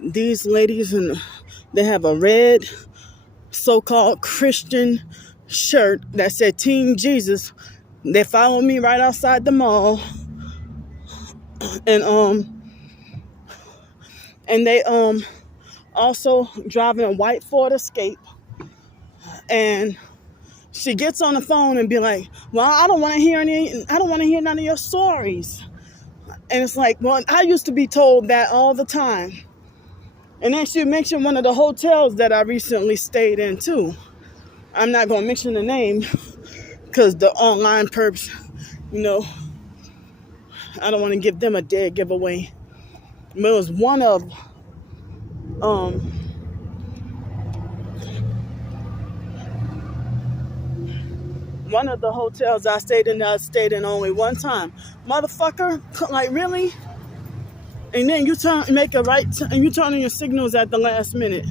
these ladies, and they have a red so-called Christian shirt that said Team Jesus. They followed me right outside the mall, and they also driving a white Ford Escape. And she gets on the phone and be like, well, I don't want to hear none of your stories. And it's like, well, I used to be told that all the time. And then she mentioned one of the hotels that I recently stayed in too. I'm not going to mention the name because the online perps, I don't want to give them a dead giveaway. But it was one of the hotels I stayed in only one time. Motherfucker, like really? And then you make a right, and you turn on your signals at the last minute.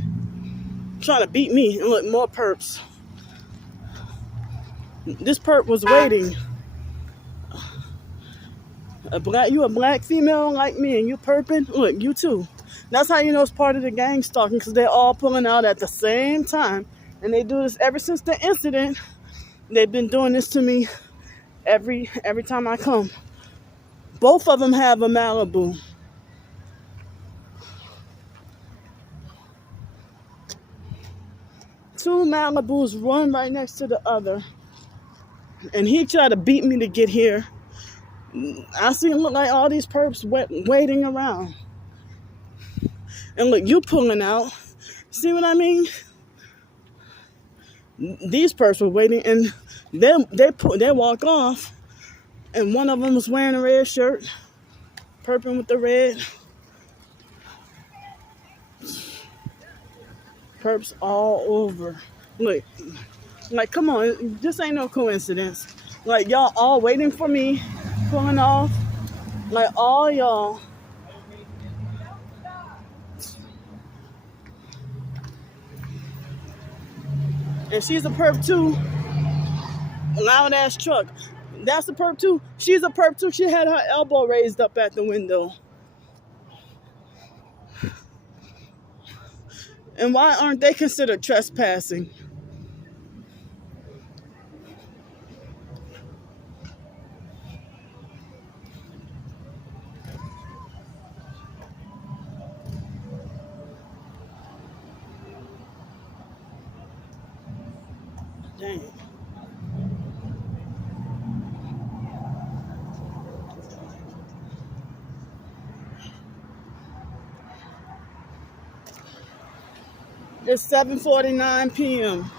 Trying to beat me. And look, more perps. This perp was waiting. You a black female like me and you perping? Look, you too. That's how you know it's part of the gang stalking, because they're all pulling out at the same time. And they do this ever since the incident. They've been doing this to me every time I come. Both of them have a Malibu. Two Malibus, one right next to the other. And he tried to beat me to get here. I see him look like all these perps waiting around. And look, you pulling out. See what I mean? These perps were waiting, and they walk off. And one of them was wearing a red shirt, perping with the red. Perps all over. Look, like, come on, this ain't no coincidence. Like, y'all all waiting for me, pulling off. Like, all y'all. And she's a perp too. Loud ass truck. That's a perp too. She's a perp too. She had her elbow raised up at the window. And why aren't they considered trespassing? Dang. It's 7:49 p.m.